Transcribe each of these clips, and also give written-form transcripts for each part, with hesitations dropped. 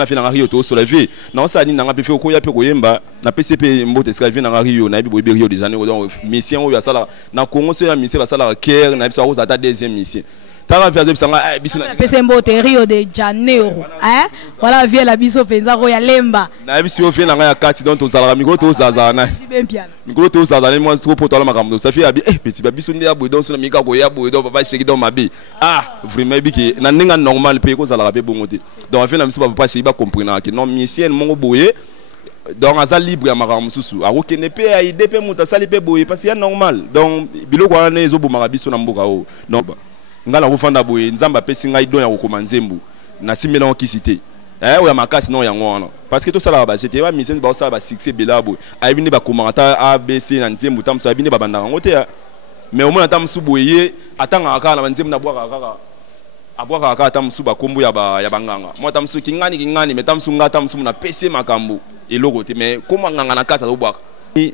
na fina Rio to sur la vie non ça ni na ngape fait ko ya pe ko yemba na PCP mbote ska fina Rio na bi Rio de Janeiro donc mission oyo asala na Congo so ya mission basala care na biso ko ata deuxième mission tala via zo bisanga biso na PCP mbote Rio de Janeiro voilà via la biso penza ko ya lemba na biso fe na ya kati donc to sala mikolo to zaza na mikolo to zaza na moi trop poto la makambo ça fait abi petit biso ndi ya boudon so na mika ko ya boudon papa cheki dans mabi vraiment biki na ninga normal pe ko sala pe bongote donc fait na biso papa cheki ba comprendre que non mission mongo boye donc aza libre ya makambo susu akokende pe ya ide pe muta sali pe boye parce que ya normal donc biloko wana ezo bomaka biso na mboka o donc ngala kufanda boye nzamba pesi ngai don ya kokoma nzembu na simela okisite oya makasi non yango wana parce que to sala ba c'était ba mission ba sala ba succès belabo ayibini ba komanta ABC na nzembu tamso ayibini ba bandanga ngote ya mais au moins tamsu boye atanga akala na nzembu na bwaka kaka abwaka kaka tamsu ba kombo ya banganga moi tamsu kingani mais tamsu nga tamsu na PC makambu eloko te mais comment nganga na kasa obwaka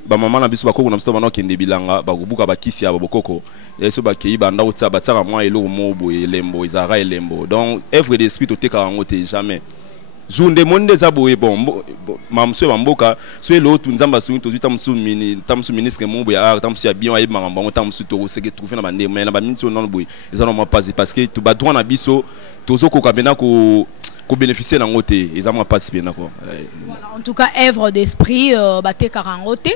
ba mama na biso bakoko na biso bana kende bilanga bakubuka bakisi ya bokoko yeso bakei banda utsa batsaka mwa eloko mobo elembo izara elembo donc œuvre d'esprit to teka ngote jamais jour de monde za boye bon mamso bamboka so elo tu nzamba so to tamsu ministre mobo ya tamsu ya bien ayeba ngambo tamsu to seke trouver na bande mais na ba minso non boye ezana ma pas parce que to ba droit na biso tozo ko kabena ko bénéficier d'un côté ils ont pas si bien d'accord voilà en tout cas œuvre d'esprit baté karangote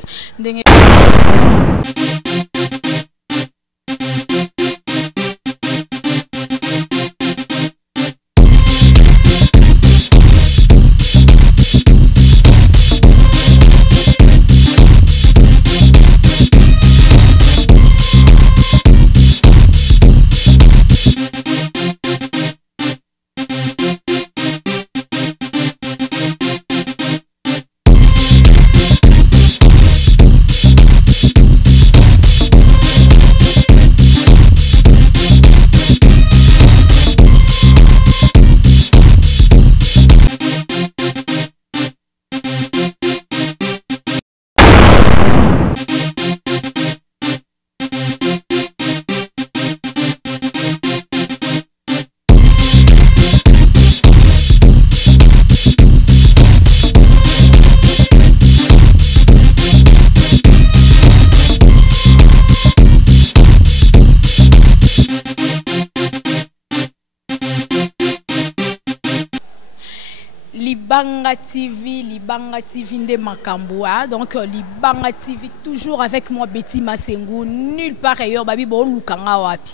Libanga TV nde makamboa donc Libanga TV toujours avec moi Betty Masengu nulle part ailleurs babi bo lukanga wapi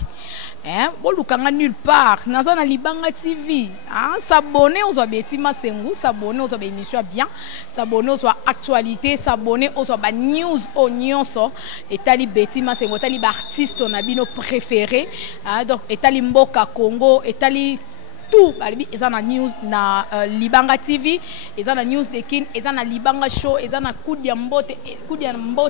bo lukanga nulle part nazana Libanga TV s'abonner aux Betty Masengu s'abonner aux émissions bien s'abonner aux actualités s'abonner aux news aux nyonso etali Betty Masengu etali ba artiste on a bino préféré donc etali mboka Congo etali tout ils ont la news na Libanga TV ils ont la news de Kin ils ont la Libanga show ils ont la Kudia Mbote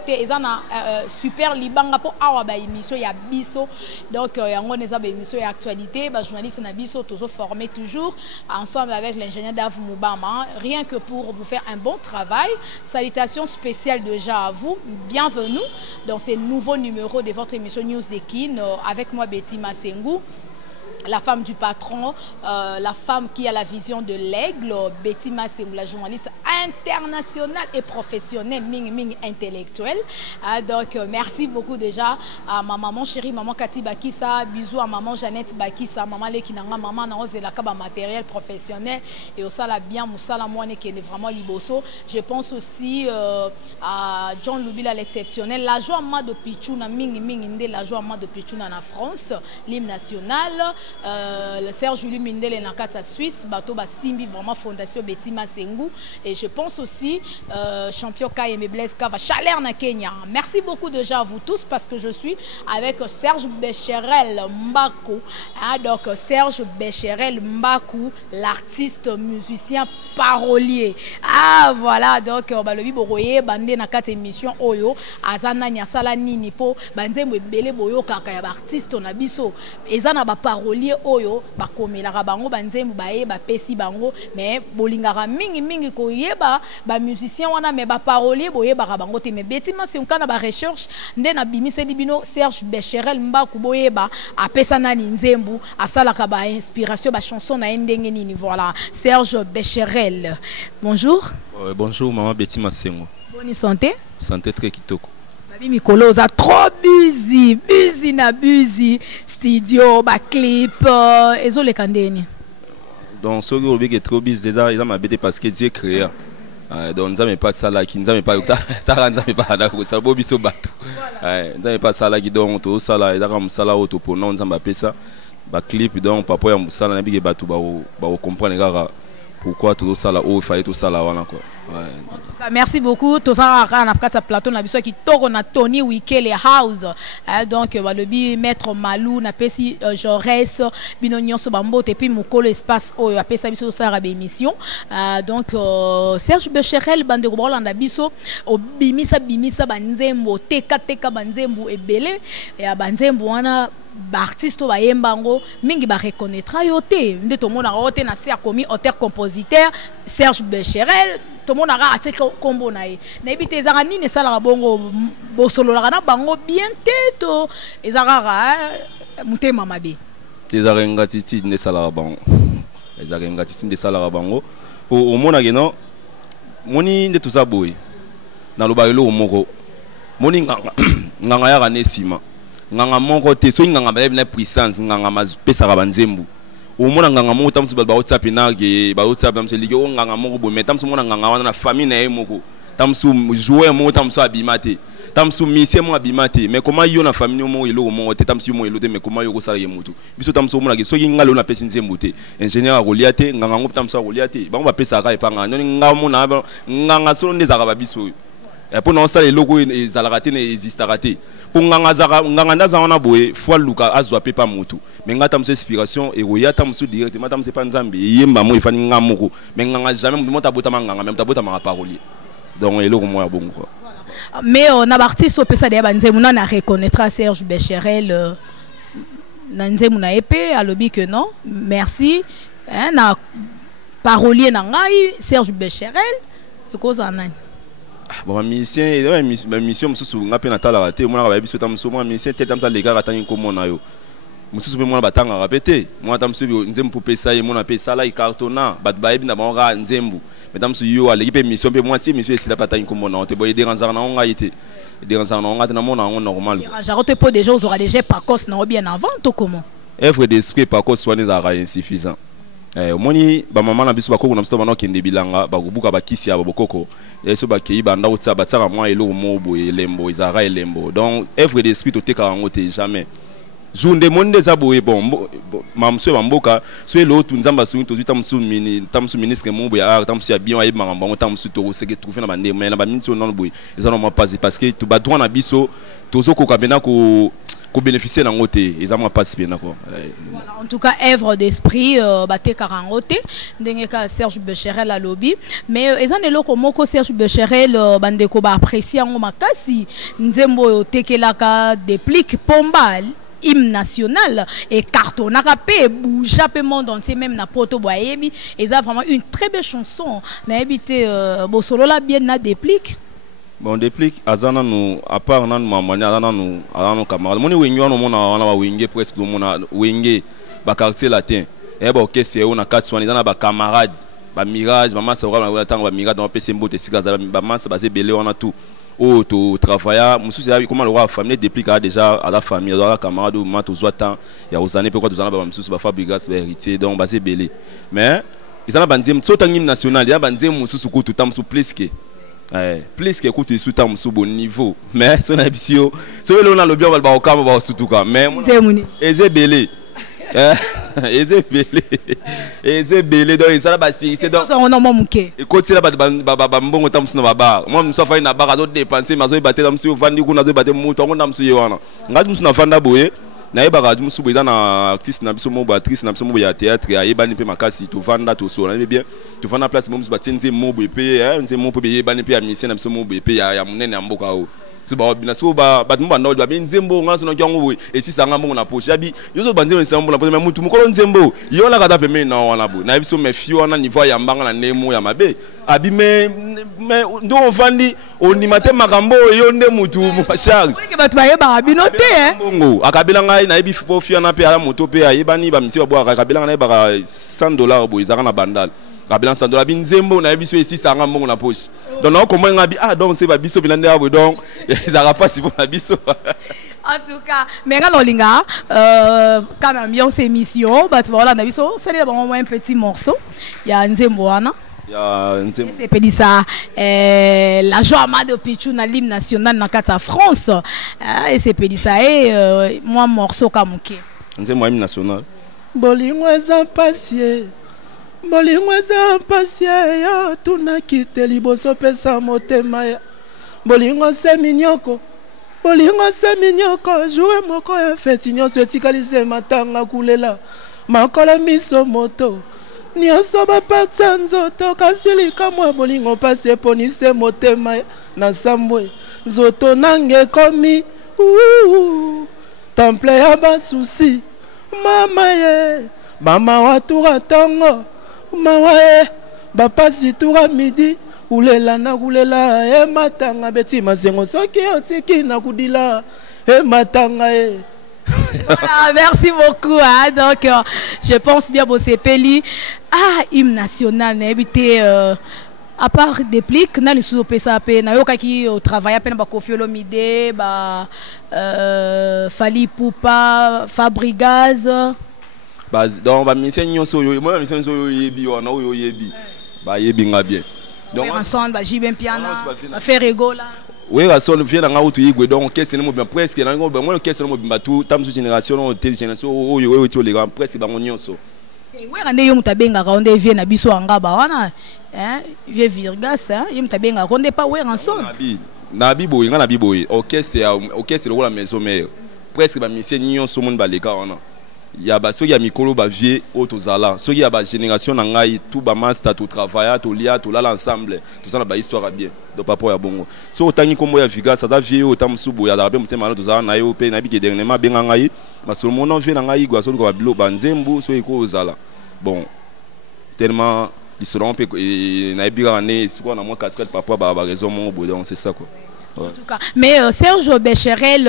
ils ont la super Libanga pour avoir ba émission ya biso donc yango neza ba émission ya actualité ba journaliste na biso toujours formé toujours ensemble avec l'ingénieur Dave Moubama rien que pour vous faire un bon travail. Salutations spéciales déjà à vous, bienvenue dans ce nouveau numéro de votre émission News de Kin avec moi Betty Masengu, la femme du patron, la femme qui a la vision de l'aigle, Betty Masengu, la journaliste internationale et professionnelle, ming intellectuelle. Donc merci beaucoup déjà à ma maman chérie, maman Cathy Bakissa, bisous à maman Jeannette Bakissa, maman Lekinanga, maman Naose la Kaba matériel professionnel et au sala bien Moussala Moine qui est vraiment liboso. Je pense aussi à John Lubila l'exceptionnel, la joie de Pichouna, la joie de Pichouna en France, l'hymne national. Le Serge Julie Mindele Nakata Suisse, Bato Simbi vraiment fondation Betty Masengu et je pense aussi champion KM Blaise Kava Chaleur na Kenya. Merci beaucoup déjà à vous tous parce que je suis avec Serge Becherel Mbaku. Donc Serge Becherel Mbaku, l'artiste musicien parolier. Voilà donc le biboroye bande nakata émission oyo azana nyasala nini po banzembo ebele boyo kaka ya artiste on abiso ezana ba parolier atelier oyo bakomelaka bango banzembo baye bapesi bango mais bolingaka mingi koyeba ba musicien wana mais ba parolier boyebaka bango te mais betima si on kana ba recherche nde na bimiseli bino Serge Becherel Mbaku boyeba apesa nani nzembo asalaka ba inspiration ba chanson na ndenge nini voilà Serge Becherel. Bonjour. Bonjour maman Betima Sengo. Bonne santé. Santé très kitoko. Babi Mikolo za trop busy studio ba clip ezole kandeni. Donc ce qui est trop busy déjà ils ont m'habité parce que Dieu créa. Donc nous n'avons pas ça là qui nous n'avons pas pas d'accord ça beau biso bateau. Nous n'avons pas ça là qui donc tout ça là ils ont ça là auto pour nous n'avons pas ça. Ba clip donc papa ya musala na bige bateau ba comprendre gars pourquoi tout ça là il fallait tout ça là voilà quoi. Merci beaucoup. Tout ça on a pris plateau na biso qui toko na Tony Wikele House. Donc le bi maître Malou na pesi Jaurès bino nyonso bambote et puis mukolo espace oyo apesa biso ça rabe émission. Donc Serge Becherel bande ko bolanda biso obimisa banzembo teka banzembo ebele et banzembo wana artiste bayembango mingi ba reconnaîtra yote nde to mona rote na ser commis auteur compositeur Serge Becherel to mona ra ateka kombo na ye na ebite ezaka nini sala bongo bosolo la na bango bien teto ezaka mutema mabe ezaka ngatiti nde sala bango ezaka ngatiti nde sala bango pour mona geno moni nde tuza boy na lobayelo moko moni nganga ya kanesima nganga moko te so nganga ba na puissance nganga mazpesa ka banzembu o mona nganga moko tamso ba WhatsApp na ke ba WhatsApp tamso like o nganga moko bo mais tamso mona nganga wana na famille na ye moko tamso jouer moko tamso abimate tamso mission mo abimate mais comment yo na famille mo elo mo te tamso mo elo te mais comment yo ko sala ye mutu biso tamso mona ke so ngalo na pesi nzembu te ingénieur a reliate nganga ngo tamso a reliate ba ba pesa ka epanga noni ngamo na nganga solo ndezaka ba biso et pour nous ça les logos ezalaka te n'existera te pour nganga ndaza wana boye foi luka azwa pe pa mutu mais ngata mse inspiration et roya tamso directement tamse pa nzambe yemba mo ifani ngamoko mais nganga jamais mo tabota manganga même tabota ma parolier donc eloko mo ya bongo quoi. Mais on a artiste au pesa de banzemu na reconnaîtra Serge Becherel na nzemu na épée à lobby que non merci na parolier na ngai Serge Becherel cause nani. Bon mission mususu ngape na tala raté mona ba biso tam so mo mission tete tam sa lega ratani ko mona yo mususu be mona batanga rapete mona tam so nzembu pesa ye mona pesa la cartona bat ba ebi na ba nga nzembu mais tam so yo ale pe mission pe moitié mission sila patani ko mona te boye déranger na nga yité déranger na nga na mona normal déranger te po déjà aura déjà pas cause na bien avant to comment œuvre d'esprit pas cause soigner ça insuffisant. Moni ba mama na biso bakoko na biso bana kende bilanga bakubuka bakisi ya bokoko yeso bakei banda utsa batsaka mwa elo mobo elembo izara elembo donc œuvre d'esprit toteka ngote jamais journée monde za boye bon mamso bamboka so elo tunzamba so to zita msu ministre mobo ya tamsu ya bien ayi bangambo tamsu to seke trouver na bande mais na ba minso non boye ezana ma passer parce que to ba droit na biso tozo ko kabena ko bénéficier d'un côté ils ont participé d'accord. Voilà, en tout cas œuvre d'esprit baté karangote ndengeka Serge Becherel à lobby mais ils ont des locaux moko Serge Becherel bandeko ba apprécier ngo makasi nzembo tekelaka déplique pomba hymne national et carton pe bouge pe monde entier même na poto boyebi ils ont vraiment une très belle chanson na habité bosolo la bien na déplique. Bon déplique azana nous à part nan mamani azana nous camarade moni wengi wana mona wana ba wenge presque mona wenge ba quartier latin et ba orchestre on a quatre soins dans ba camarade ba mirage ba massa ba tanga ba mirage dans PC mbote sika za ba massa ba belé on a tout oh to travailler musu c'est comment le roi famille déplique déjà à la famille dans la camarade ou mato zoatan ya osane pourquoi tous ba musu ba fabrigas ba héritier donc ba belé mais ils ont banzem sotangi national ya banzem musu ko tout tam sous plus que plus que écoute sous tam sous bon niveau mais son ambition so le on a le bien va au camp va surtout quoi mais eze belé eze belé donc ça ba c'est donc on a mon muké écoute c'est là ba mbongo tam sous na ba moi me so fa na ba zo dépenser ma zo bater tam sous vandi ku na zo bater muto on tam sous yewana ngati musu na fanda boye na yeba ga musu boye na artiste na biso mo ba actrice na biso mo ya théâtre ya yeba ni pe makasi to vanda to so na bien to vanda place mo musu batenze mo boye pe nze mo pe yeba ni pe ya mission na biso mo boye pe ya munene amboka o so ba bina so ba batumba ndo ba nzembo ngana so no kyango et si sanga mo na poche abi yo so banze nzembo na poche mais mutu mukolo nzembo yo la kata peme na wana bo na biso me fio na niveau ya mbanga na nemo ya mabe abi me ndo ofandi onimate makambo yo nde mutu mu charge ke batu ba yeba bino te bongo akabela ngai na yebi fo fio na pe ala moto pe ayebani ba misi ba bo akabela ngai ba $100 bo izaka na bandal kabila $100 binzembo na biso ici sanga mbongo na poche donc on comment ngabi donc c'est ba biso bilande abo donc ça pas si pour na biso en tout cas mais quand on linga quand ambiance émission bah tu vois na biso faire un petit morceau il y a nzembo wana nzembo c'est pedi ça la joie de Pichou na l'hymne national na kata France et c'est pedi ça et moi morceau kamuke nzembo hymne national bolingo eza pasie bolingo eza pasie yo tunaki te liboso pesa motema ya bolingo se minyoko joue moko ya feti nyonso etikalise matanga kulela makolo miso moto nyonso bapatsa nzoto kasi likamwa bolingo pasi eponise motema na sambwe nzoto nange ekomi temple ya basusi mama ye mama watura tongo mawa ye bapasi tura midi ulela na kulela e matanga beti mazengo soki otiki na kudila e matanga e. Voilà, merci beaucoup hein. Donc je pense bien bosser peli hymne national n'habité à part des pliques na li sous pesa pe na yoka ki travailler peine ba Koffi Olomide ba Fally Ipupa Fabrigaz donc ba mission nyonso yo moi mission yo yebi wana yo yebi ba yebi nga bien donc ensemble ba Jibin Piana ba faire rigola oui rason vient nga utu igwe donc qu'est-ce que mo presque na ngo moi qu'est-ce que mo bimatu tam sous génération on telle génération oyo oyo les presque ba nyonso oui rande yo mutabenga ka onde vie na biso anga ba wana hein vieux Virgas hein yo mutabenga ko onde pas oui ensemble na bibo nga na bibo orchestre le la maison mère presque ba mission nyonso mon ba leka wana ya ba so ya mikolo ba vie otozala so ya ba génération na ngai tout ba master tout travailler tout lia tout là l'ensemble tout ça na ba histoire bien donc papa ya bongo so otangi kombo ya Viga ça va vie otamsubu ya rabe mutema na tozala na yo pe na biki dernièrement benga ngai masolo mon vie na ngai gwa so ko ba bilo ba nzembu so iko ozala bon tellement ils seront pe na bika ne siko na moi cascade papa ba raison mon donc c'est ça quoi. En tout cas, mais Serge Becherel,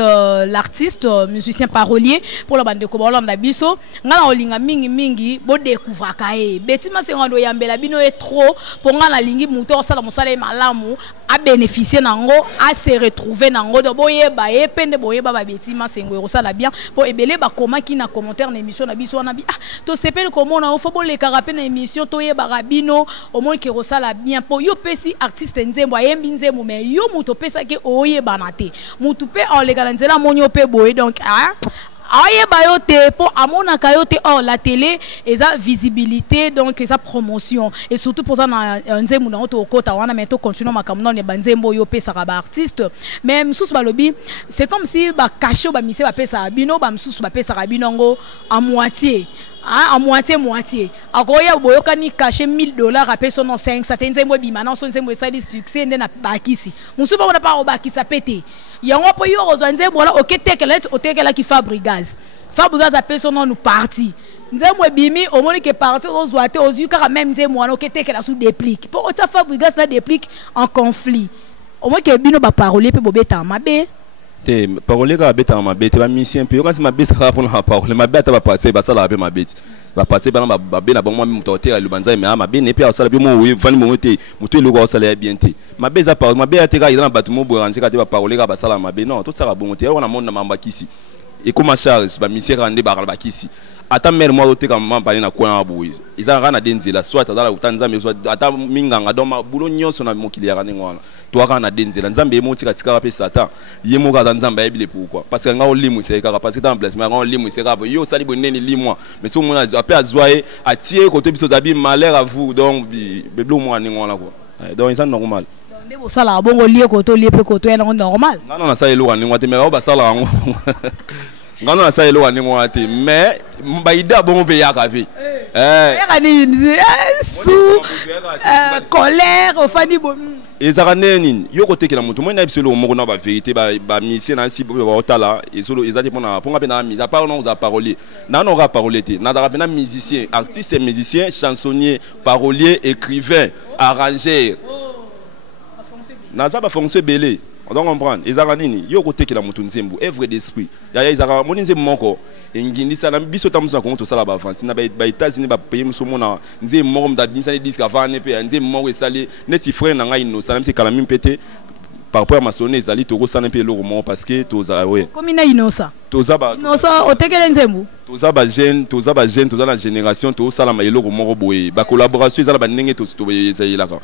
l'artiste, musicien parolier, pour la bande de Kobolanda Biso, ngala olinga mingi mingi, bo découvrir kae. Betima se ngando yambela bino est trop pour ngala lingi muto sala musala malamu a bénéficier nango, a se retrouver nango de boye ba e pende boye ba betima se ngo sala bien pour ebele ba koma ki na commentaire na émission na biso na bi to sepel comment na ofo bo le karape na émission to ye barabino au moins ki rosala bien pour yo pesi artiste nzembo ayembi nzembo mais yo muto pesa oye banate mutu pe on le garanzela monyo pe boye donc aye bayote pour amona kayote la télé et sa visibilité donc et sa promotion et surtout pour ça na nzembo na auto kota wana mais to continue makamno ne banzembo yo pe sa ba artiste même sous balobi c'est comme si ba caché ba mise ba pesa bino ba msusu ba pesa binongo à moitié à moitié akoya boyoka ni caché $1000 à personne en 5 ça nzembo bimana so nzembo ça di succès ndena bakisi musuba ona pa obakisa pété yango po yo ozwa nzembo la oketekela otekela ki Fabrigaz a personne nous parti nzembo bimi omoni ke parti ozwa te ozuka même nzembo wana oketekela sous déplique pour ota Fabrigaz na déplique en conflit au moins que bino ba parole pe bobeta mabe te parole ka beta ma bete ba mission pe yoka si ma besa ka pour na parole ma beta ba passer ba sala pe ma bete ba passer ba na ba be na bon moi mutote ya lubanza mais ma be ne pe sala pe mo we fani mo te muto le ko sala bien te ma besa parole ma be te ka ina batu mo boranzi ka te ba parole ka ba sala ma be non tout ça ka bon te on a monde na mamba kisi et comment charge ba mission rande ba ba kisi ata mère moi te ka mamba na ko na boyi isa rana denzela soit ata la utanza mais soit ata minganga donc ma bulo nyonso na mokili ya rane ngwana toi kana denzela nzambe moti ka tika pe satan yemo ka nzamba ebile pourquoi parce que nga olimu c'est ka parce que dans place mais nga olimu c'est ka yo sali bonene limwa mais so mona après azoye atie côté biso zabi malheur à vous donc beblo mo ani ngona quoi donc ça normal donc ndebo sala bongo lié koto lié pe koto ena normal non na ça elo ani ngwa te mais ba sala ngo ngano na ça elo ani ngwa te mais ba ida bongo pe ya ka pe sous colère au fandi bon ezaka neni yo kotekela moto moi na biso le moko na ba vérité ba mission na si ba otala ezolo ezati pona ponga pe na mise à part non za parolier na non ra parolier te na da musicien artiste musicien chansonnier parolier écrivain arrangeur na za ba fonction belé on doit comprendre ezaka nini yo kotekela moto nzembo œuvre d'esprit ya ezaka moni nzembo moko engindi sana biso tamusa ko to sala ba vente na ba États-Unis ba payer muso mona nzembo moko mda bimisa disque avant ne pe nzembo moko esali neti frère na ngai no sana mse kala mim pété par rapport à ma sonné ezali to ko sana pe lo roman parce que to za ouais comme na inosa to za ba inosa otekele nzembo to za ba jeune to za la génération to sala ma lo roman boye ba collaboration ezala ba ndenge to ezayela ka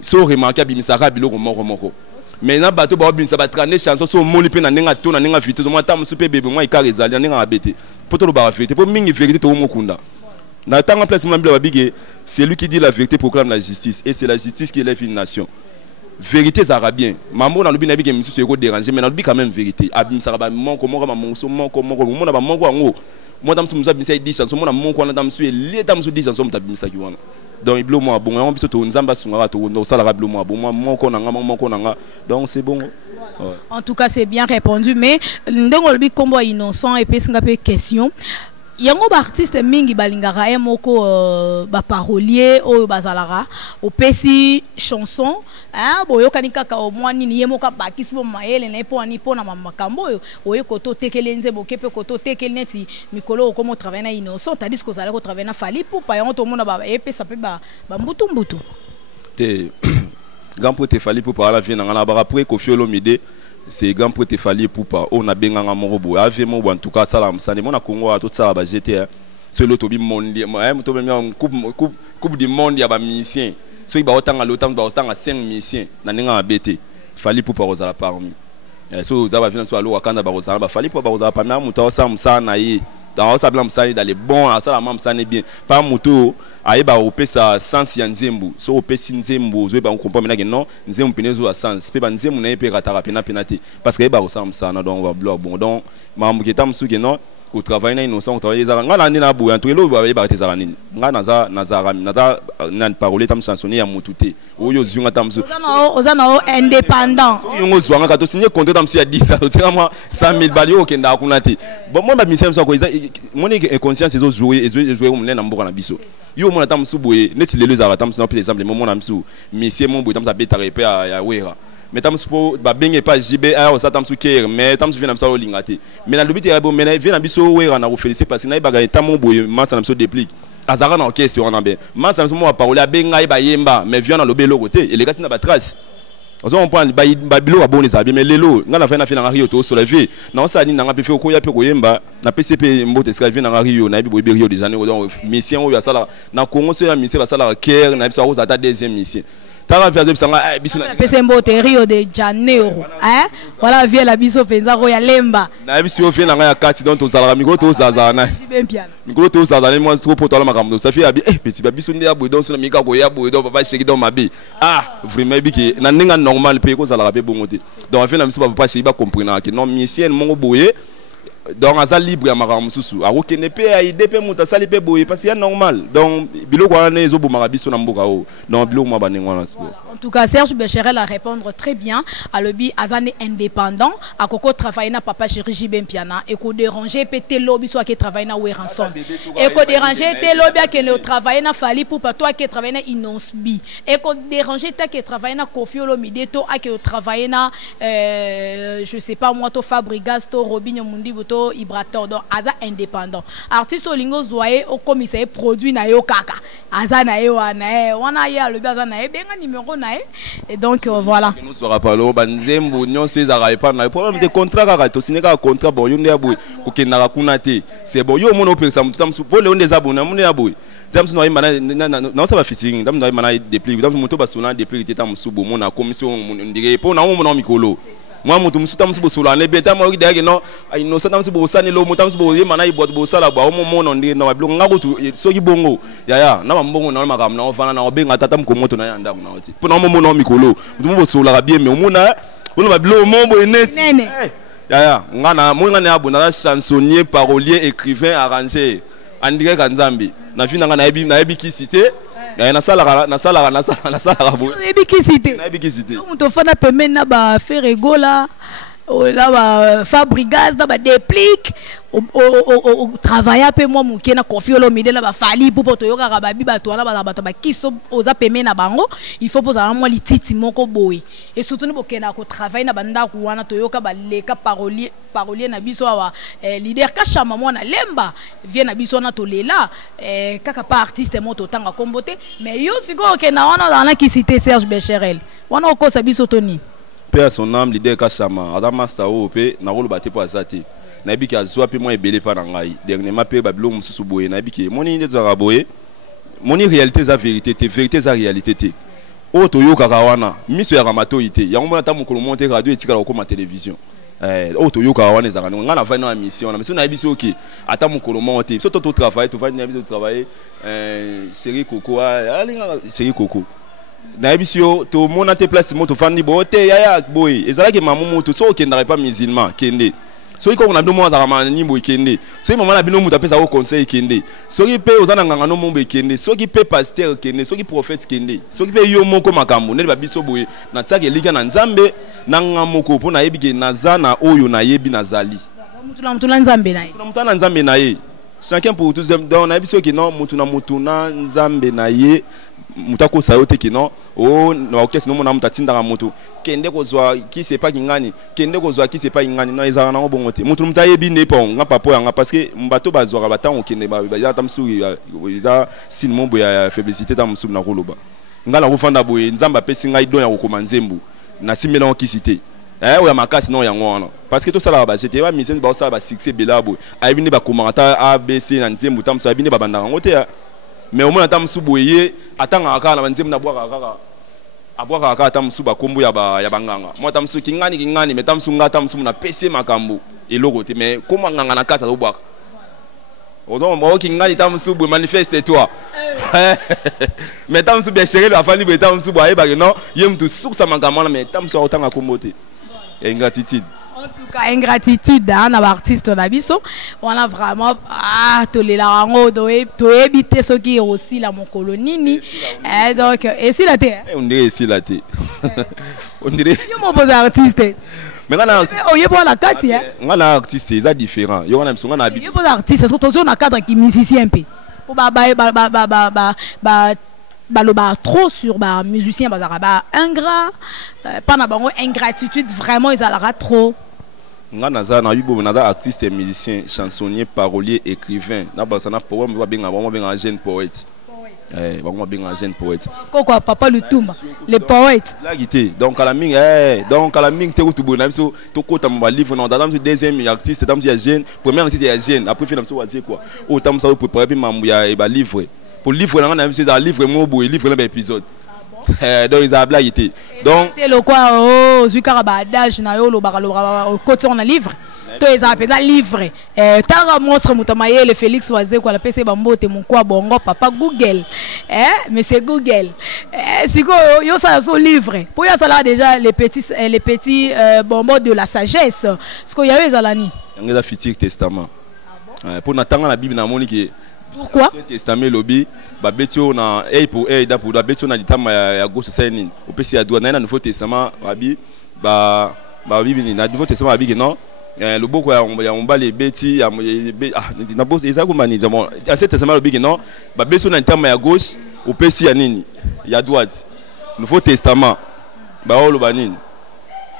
so remarquer bimisaka bilo roman moko maintenant bateau ba binsa ba traner chanson so moli pe na nenga to na nenga vite mo tam super bébé moi ikare ezali nenga abete poto lo ba vérité po mingi vérité to mokunda na tanga place mo ba bige c'est lui qui dit la vérité proclame la justice et c'est la justice qui élève une nation vérité ça va bien mambo na lobi na bige misu ko déranger mais na lobi quand même vérité abimsa ba monko moko ba monso moko mo na ba monko ngo mo tam su musa binsa 10 chanson mo na monko na tam su ele tam su 10 chanson mo tabimsa ki wana donc il moi bon on biso to nzamba sunga to no sala rablo moi bon moi moko nanga donc c'est bon ouais. En tout cas c'est bien répondu mais ndongo lobi kombo innocent et pesinga pe question yango ba artiste mingi balingaka moko ba parolier o bazalara o pesi chanson hein boyokani kaka o mwa nini ye moka bakisi bo mayele na epo ani pona makambo oyo koto tekele nzebo kepe koto tekele neti mikolo ko mo travailler na innocent tandis que ça ko travailler na Fally Ipupa yango to mona ba epesa pe ba mbutu te gampo te Fally Ipupa ala vient na ba après Koffi Olomide c'est grand pour te Fally Ipupa on a benganga morobo avemo en tout cas ça la msane mona Congo tout ça ba GTA c'est l'auto bi mondial to même coupe du monde ya ba musicien so ba otanga l'autant ba otanga 5 musiciens na ninga abete Fally Ipupa rozala parmi so za ba vient so alo wakanda ba rozala ba Fally Ipupa rozala parmi muto sa msana yi dans ça blanc msane dans les bons ça la msane bien pas muto aiba opesa sens ya nzembo so opesi nzembo zo ba comprendre na non nzembo penezo a sens pe ba nzembo na pe ratara pena penate parce que aiba ressemble ça donc on va bloquer bon donc mamu ketam su ke non ko travailler na innocent travailler za ngala ni na bu en tout lo ba ba te za nini ngana za na parole tam chansonnier ya mutute oyo zunga tam su ozana indépendant yongo zwanga ka to signer contrat tam su ya 10 ça tira moi 100,000 balles yo kenda kunati bon moi ba misem so ko mon inconscience ezo jouer on na mboka na biso yo mona tam su boye neti lelo za tam su na par exemple mon am su monsieur mon boye tam sa beta repe ya wera mais tam su ba benge pas JB a ça tam su ker mais tam su vient na sa lingati mais na lobité ya bo mais vient na biso wera na ko féliciter parce que na ba tam mon boye massa na so déplique azara na orchestre on a ben massa na so mo parole a benga ba yemba mais vient na lobelo côté et les gars na ba trace on prend ba bilo ba bonisa bien mais lelo ngana fa na fina Rio to solever na ça ni na pe fe ko ya pe ko yemba na PCP mbote scrive na Rio na bi bo Rio de Janeiro donc mission o ya sala na Congo so ya mission ba sala care na biso za ta deuxième mission tara faire sanga biso na PCP mbote Rio de Janeiro hein voilà vie la biso penza ko ya lemba na biso fi na ya kati donc to sala miko to zaza na miko to zaza na moi trop poto la makambo ça fait abi petit biso ndi ya boudon so na mika ko ya boudon papa cheki dans ma bi vraiment biki na ninga normal pe ko sala pe bongote donc en fait na biso papa cheki ba comprendre que non mission mongo boye donc azal libre ya makambo susu a okene pe a idp muta sali pe boye parce que c'est normal donc biloko wana ezo bomaka biso na mboka o donc biloko mwa banengo wana. En tout cas Serge Becherel a répondre très bien à lobi azane indépendant à koko travailler na papa chéri JB Piana et ko déranger pété lobby soit qui travaille na Weranson et ko déranger té lobby à que travailler na Fally Ipupa toi qui travaille na Inosbi et ko déranger ta qui travaille na Koffi Olomide to a que travailler na je sais pas moi to Fabregas to Robinho Mundi to Ibrator donc aza indépendant artiste olingo zoye au commissaire produit na yo kaka aza na yo wana ya le baza na benga numéro na et donc voilà nous sera pas lo banzembo nyonso ezaka pas na problème de contrat kaka to signer ka contrat bon yo ndia boy ko kenaka kunate c'est bon yo mono pesa mutu tam pour le onde zabona mun ya boy tam no imana na ça va fixing tam no imana dépli tam mutu basuna dépli tam subo mona commission ndire po na mo na mikolo moi mutu musuta musibo sula ne beta mo gidage no ay no sata musibo sani lo muta musibo yema na ibot bo sala ba mo no ndi na bilo ngakutu so kibongo ya na mbongo na makam na ofana na obenga tata mkomoto na yanda na oti pona mo no mikolo mutu mo sula ka bien mais omuna ono ba bilo mo bo nene ya ngana mo ngana abu na chansonnier parolier écrivain arrangeur andike ka nzambe na fina nga na yebi kisite na sala boy yebi kisite na yebi kisite muto fana pembe na ba feregola là ba fabrigas da ba déplique au travailler peu moi muke na confio lo midela ba fali pour to yoka ba biba to na ba kiso oza pembe na bango il faut poser moi lititi moko boy et surtout bo kena ko travailler na banda ku wana to yoka ba leka parolier na biso wa leader ka chama mona lemba vient na biso na to lela kaka pa artiste mo to tanga kombote mais yo siko kena wana na ki citer Serge Becherel wana ko sa biso toni Père à son âme, l'idée Kachama, Adam Master Ope, Narolo Baté pour Azati. Nabi qui a zoé puis moi et belé par Nangai. Dernièrement, Père Babylon Moussouboé, Nabi qui est mon idée de Araboé. Mon réalité, c'est la vérité, tes vérités, c'est la réalité. Oh, Toyo Karawana, Miss Ramato, il y a un moment où on monte radio et tika comme à télévision. Oh, Toyo Karawana, on a fait une mission, on a mis sur ok. Attends mon colomon, surtout tout travail, tu vas venir travailler. Série Coco, allez, série Coco. Na ebisio to mona te place moto fandi bote yaya boy ezala ke mamu moto so okenda pas musulman kende so iko na domo za kama ni boy kende so mama na bino muta pesa ko conseil kende so ki pe ozana nganga no mombe kende so ki pe pasteur kende so ki prophète kende so ki pe yo moko makambo ne ba biso boy na tsake lika na nzambe na ngamoko po na yebike naza na oyo na yebi nazali mutu na nzambe na ye mutu na nzambe na ye chacun pour tous donc na biso ke non mutu na nzambe na ye mutako sayote kino o na okesi no mona mutatinda ka moto kende kozwa ki c'est pas kingani kende kozwa ki c'est pas ingani no ezala na bongote mutu mutayebi ne po nga papo yanga parce que mbato bazwa ba tango kende ba ya tamsu ya sinmo bo ya faiblesse tamsu na koloba ngala kufanda boye nzamba pesi ngai don ya kokoma nzembu na simela okisite o ya makasi no yango wana parce que to sala ba jete ba mission ba sala ba succès belabo ayibine ba komanta ABC na nzembu tamsu ayibine ba bandanga ngote ya mais au moins atam suboye atanga aka na banzemu na bwaka kaka abwaka aka atam suba kombo ya banganga moi atam su kingani mais tam sunga tam su na PC makambo eloko te mais comment nganga na kata zo bwaka ozo mo kingani tam su bo manifeste toi mais tam su bien chéri la famille be tam su bo ayeba que non yem tu suksa makambo mais tam su otanga kombo te ingratitude. En tout cas, ingratitude à un artiste on a biso. On a vraiment tolé la rango to éviter ce qui est aussi la mon colonini. Et donc et si la terre. On dirait si la terre. On dirait. Yo mon beau artiste. Mais on a artiste. Oh yo pour la carte hein. On a artiste c'est différent. Yo on aime son on a. Yo pour artiste parce que toujours on a cadre qui musicien un peu. Pour baloba trop sur ba musicien bazaraba ingrat pas na bango ingratitude vraiment ils alara trop. Nga naza na bibo naza artiste et musicien chansonnier parolier écrivain na basana poème ba benga jeune poète ba benga jeune poète quoi papa Lutumba les poètes la guité donc à la ming te kutubo na biso to kota mo ba livre na dans le deuxième artiste tam si jeune premier artiste ya jeune après film so waze quoi o tam ça pour préparer mambo ya ba livre pour livre na biso za livre mo bo livre na épisode. Donc ils ont blagué. Donc le quoi oh zukara ba adage na yo lo bakalo côté on a livre to ils appellent ça livre tara monstre mutamaye le Félix Oise quoi la PC bambote mon quoi bongo papa Google mais c'est Google siko yo ça so livre pour ya ça là déjà les petits bonbons de la sagesse ce qu'il y avait zalani ngeza fitir testament pour natanga la Bible na monique. Pourquoi? Testament lobby ba betio na pour da pour da betio na litama ya gauche sainin au PC ya douane na nouveau testament babi ba bibi na nouveau testament babi non le boko ya omba les beti ya na boss eza kuma ni bon ancien testament lobby non ba betio na litama ya gauche au PC ya nini ya droite nouveau testament ba olo banini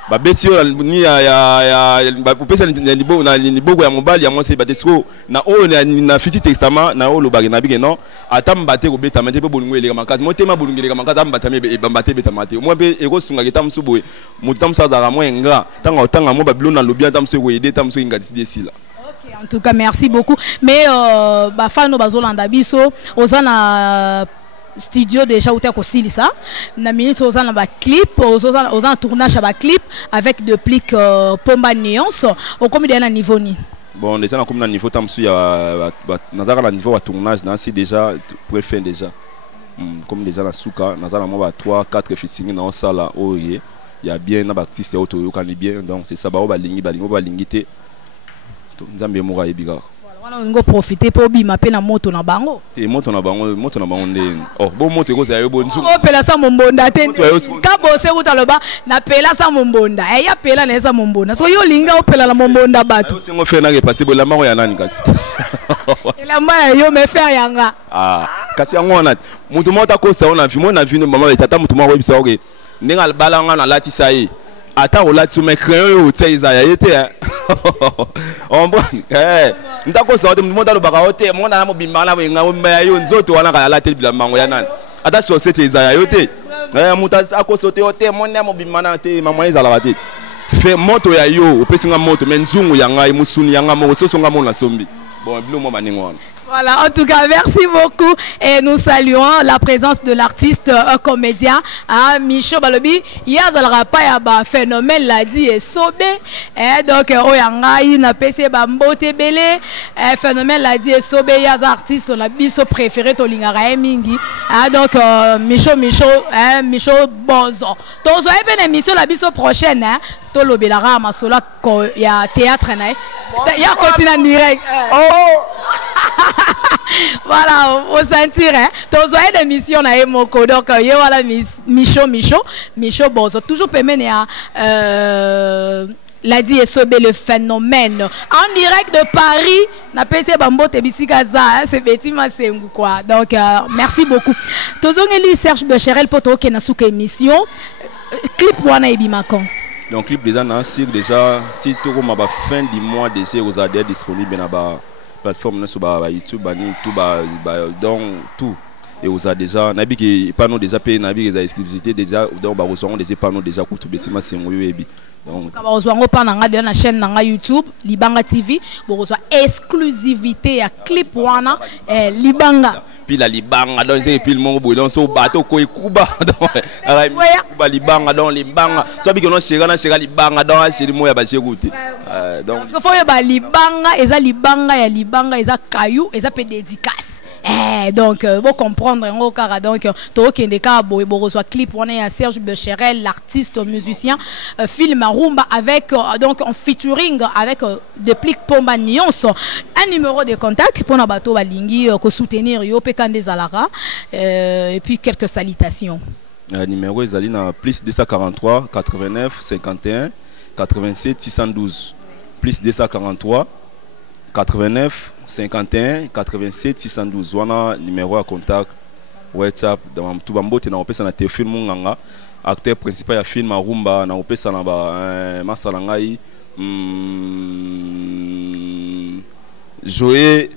ba betio ni ya ba pesa ni bogo ya mobali ya mwase batesko na o na fiti testament na o lo bagi na bige non atam bate ko beta mate pe bolungu eleka makazi motema bolungu eleka makazi am batame be bambate beta mate mo pe eko sunga ketam suboe mutam sa za mo engra tanga mo babilo na lobia tam se ko aider tam so ingati desila. OK, en tout cas merci beaucoup mais ba fano bazolanda biso ozana studio déjà où tu as aussi ça na minute aux en ba clip aux en tournage ba clip avec de plic pomba nuance au combien de niveau ni bon déjà comme na niveau tamsu ya nazaka na niveau wa tournage na si déjà pour faire déjà comme déjà la souka nazala mo ba 3 4 fixing na sala oye ya bien na ba artiste auto yo kan bien donc c'est ça ba lingi te nzambe mo ga ebika. On va profiter pour bima pe na moto na bango. Te moto na bango nde. Oh, bon moto ko za yo bonzu. Oh pela sa mombonda te. Ka bose uta loba na pela sa mombonda. Eh ya pela na sa mombonda. So yo linga o pela la mombonda batu. Yo singo fe na ke passer bolamba ko ya nani kasi. Elamba yo me faire yanga. Ah, kasi yango na mutu mota ko sa ona fi no mama etata mutu mwa webisa oke. Ninga balanga na lati sai. Ata o lati me crayon yo teiza ya yete. On bon eh ndako sa mutu mota lo baka hote mona na mobimba na wenga mba yo nzoto wana kala lati bilamango ya nani. Ata chaussette eza ya yote. Mutu akosote hote mona mobimba na te mama eza la te. Fe moto ya yo opesinga moto menzungu yanga musuni yanga mo soso nga mona sombi. Bon bilo mo baningo wana. Voilà, en tout cas, merci beaucoup et nous saluons la présence de l'artiste comédien Micho Balobi. Yazalra pa ya ba phénomène l'a dit et sobé. Donc oyanga ina pese ba mbote belé. Phénomène l'a dit et sobé yaz artiste on a biso préféré to lingara mingi. Donc Micho Bozo. Tozo e ben émission la biso prochaine to lobelara masola ko ya théâtre na. Ya continue en direct. Voilà, on sentir hein. Tous les émissions na emoko donc yo voilà Micho Bozo toujours permet l'a dit et sobé le phénomène en direct de Paris na PC Bambo Tebisikaza c'est Betty Masengu quoi. Donc merci beaucoup. Tous les Serge Becherel poto ke na souka émission clip wana ebimako. Donc clip déjà na sur déjà ti to ko ma fin du mois déjà vous avez disponible na ba plateforme sur YouTube bani tout donc tout et vous a déjà nabi qui panneau déjà payé nabi les exclusivité déjà donc recevoir des panneaux déjà pour tout Betty Masengu yebi donc ça va recevoir pananga de la chaîne na YouTube Libanga TV pour recevoir exclusivité à clip wana Libanga puis la Libanga donc c'est puis le monde donc so bateau ko ikuba donc ba Libanga donc Libanga so bi que non chega na chega Libanga donc chez moi ya ba chegoute donc parce que faut ba Libanga eza Libanga ya Libanga eza caillou eza pe dédicace. Donc vous comprendre en cara donc to kende ka boy reçoit clip on est à Serge Becherel l'artiste musicien film rumba avec donc en featuring avec Deplique Pomba Nyonso un numéro de contact pour na bato balingi ko soutenir yo pe kande zalara et puis quelques salutations. Numéro ezali na plus 243 89 51 87 612 plus 243 89 51 87 612 wana numéro à contact WhatsApp dans tout bambote na opesa na Théophile Munganga acteur principal ya film rumba na opesa na ba masala ngai Joé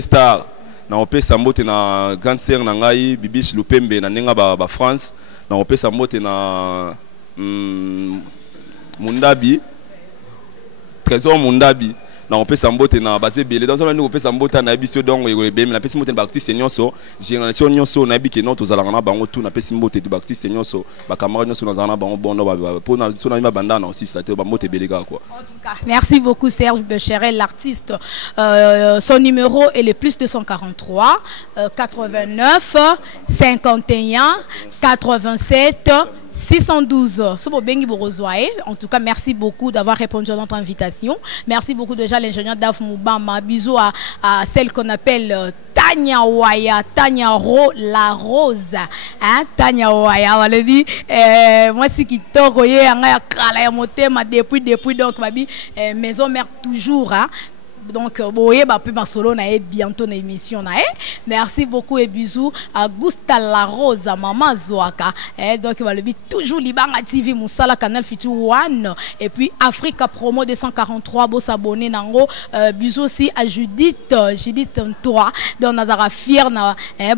star na opesa mbote na grande sœur na ngai Bibiche Lupembe na nenga ba France na opesa mbote na Mundabi Trésor Mundabi na on peut s'emboter na basé belé dans on peut s'emboter na biso donc e bem na pesi mbote ba artiste nyonso génération nyonso na bi ke non to zalanga na bango tout na pesi mbote de ba artiste nyonso ba camarade nyonso na zalanga bango bon ba pour na so na ba banda na aussi ça te ba mbote belé quoi. En tout cas, merci beaucoup Serge Becherel l'artiste son numéro est le plus 243 89 51 87 612. En tout cas, merci beaucoup d'avoir répondu à notre invitation. Merci beaucoup déjà l'ingénieur Daf Moubama. Bisous à celle qu'on appelle Tania Waya, la Rose. Hein? Tania Waya, on l'a vu. Moi, c'est qui t'a envoyé depuis donc ma vie maison mère toujours. Hein? Donc, solo na bientôt na émission na merci beaucoup et bisous à Gusta La Rosa maman Zoaka donc va le toujours Libanga TV Moussala Canal Futur One et puis Africa Promo 243 beau s'abonner nango bisous aussi à Judith toi donc Nazara fier na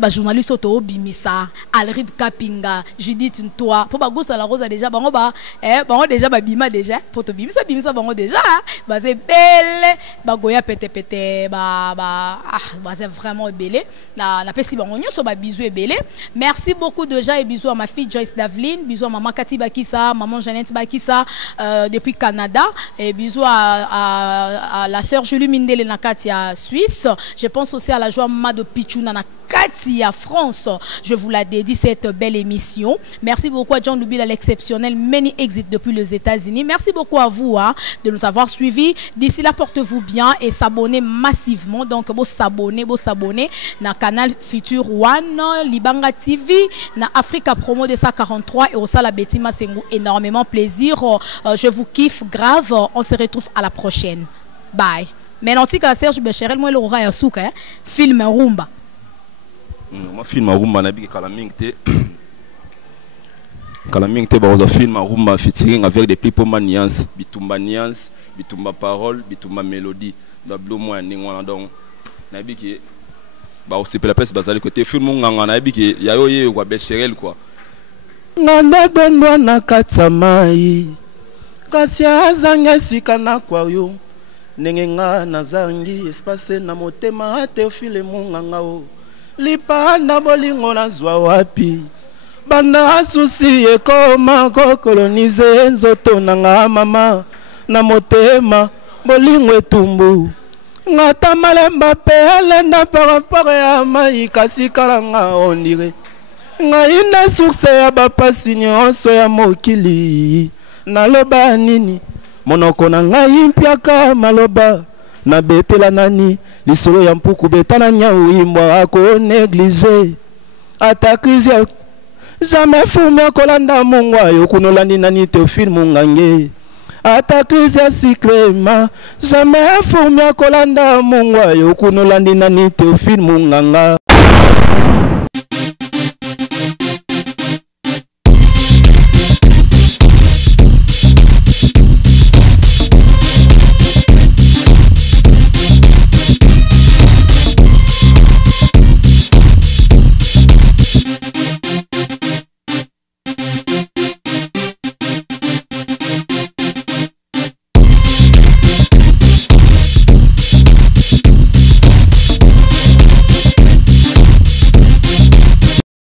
journaliste auto bimisa Alrib Kapinga Judith toi pour Gusta La Rosa déjà bango déjà bima déjà pour to bimisa bango déjà c'est belle bagoya pété c'est vraiment belé la pesi bangonyo so ba bisous et belé merci beaucoup déjà et bisous à ma fille Joyce Davline bisous à maman Cathy Bakissa maman Jeannette Bakissa depuis Canada et bisous à la sœur Julie Mindele na Katia Suisse je pense aussi à la joie Mado Pichuna na Katia France. Je vous la dédie cette belle émission. Merci beaucoup à John Loubil à l'exceptionnel Many Exit depuis les États-Unis. Merci beaucoup à vous de nous avoir suivis. D'ici là, portez-vous bien et s'abonnez massivement. Donc, vous s'abonnez dans le canal Future One, Libanga TV, dans Africa Promo 243 et au Sala Betty Masengo. Énormément plaisir. Je vous kiffe grave. On se retrouve à la prochaine. Bye. Mais l'antique Serge Becherel, moi, le roi Yasuka, film Rumba. Moi, film Rumba, nabi Kalaming te. Kalaming te, bah, film Rumba featuring avec des people manians, bitumba niance, bitumba parole, bitumba mélodie. D'ablo moi, n'ingwana donc. Nabi qui, bah, aussi pour la presse basale côté film nganga, nabi qui, yayo ye ou Becherel quoi. Nganda dondwa na katsamai, kasi azanga sika na kwayo. Nengenga nazangi espace na motema Théophile munganga o. Lipanda bolingo na zwa wapi banda susi ekoma ko coloniser nzoto nanga mama na motema bolingo etumbu ngata malemba pe alenda par rapport ya mai kasi kalanga ondire ngai na source ya bapasi nyonso ya mokili naloba nini monoko na ngai mpiaka maloba na betela nani lisolo ya mpuku betana nyau imbwa ako négligé ata crise jamais fumé kolanda mungwa yokunolandi nani Théophile mungange ata crise ya sikrema jamais fumé kolanda mungwa yokunolandi nani Théophile munganga